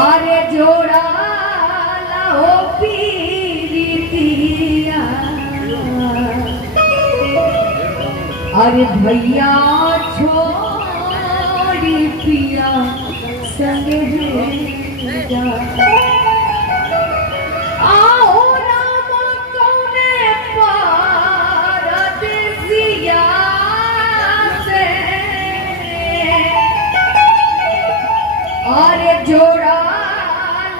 अरे जोड़ा लाओ पीरितिया अरे भैया छोड़ी पिया संगे जा आओ राम कौने परदेसिया से अरे जोड़ा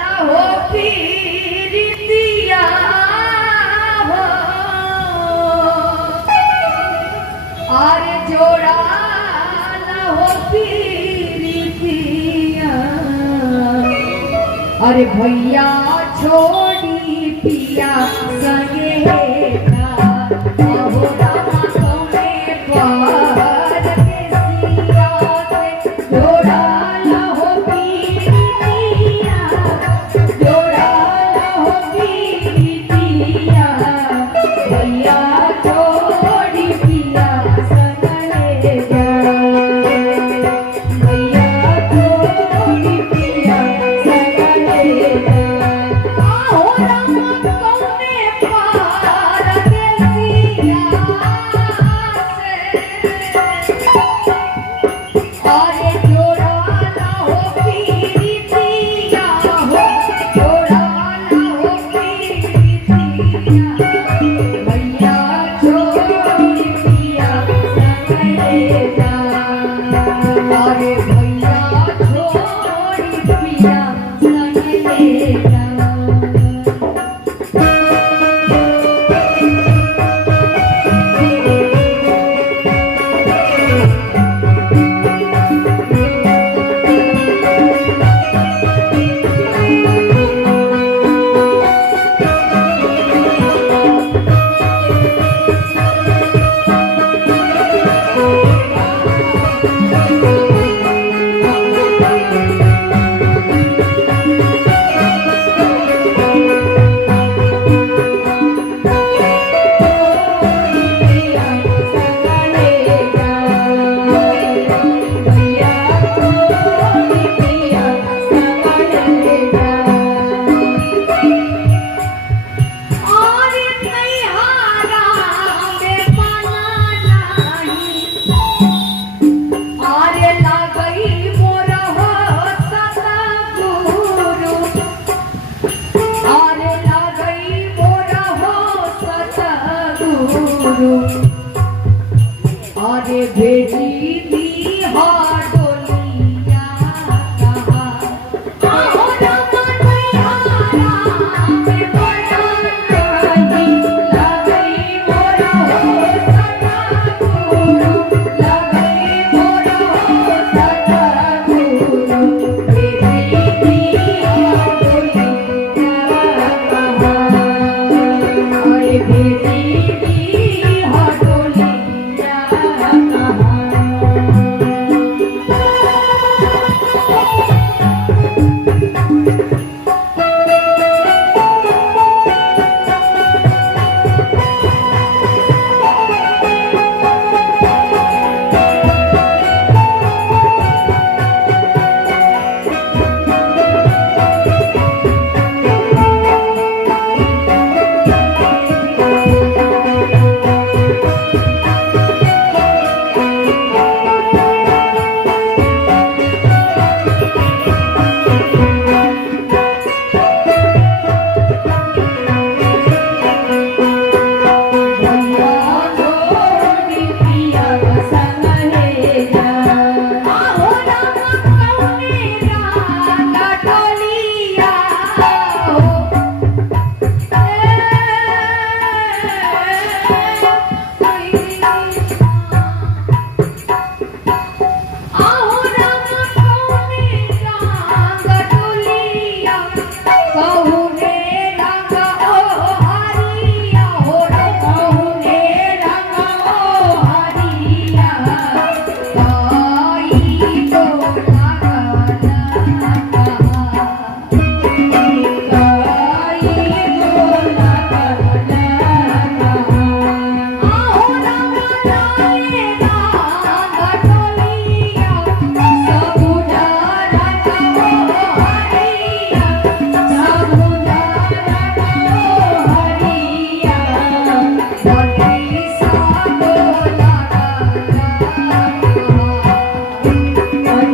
ना हो पीरितिया हो अरे जोड़ा ना हो पीरितिया अरे भैया छोड़ी पिया संगे जा आओ राम कौने परदेसिया से जोड़ा Oh,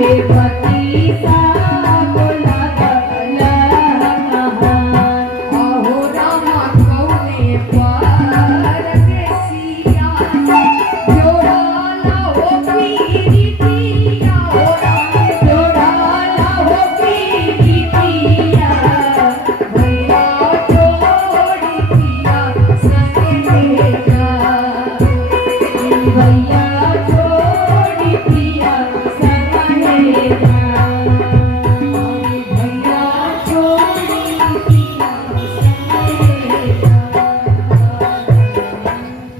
देवकी सा बोलाता अहो रामा कौने पार के सिया जोड़ा लाओ पीरितिया हो राम जोड़ा लाओ पीरितिया भैया छोड़ी पिया संगे जा भैया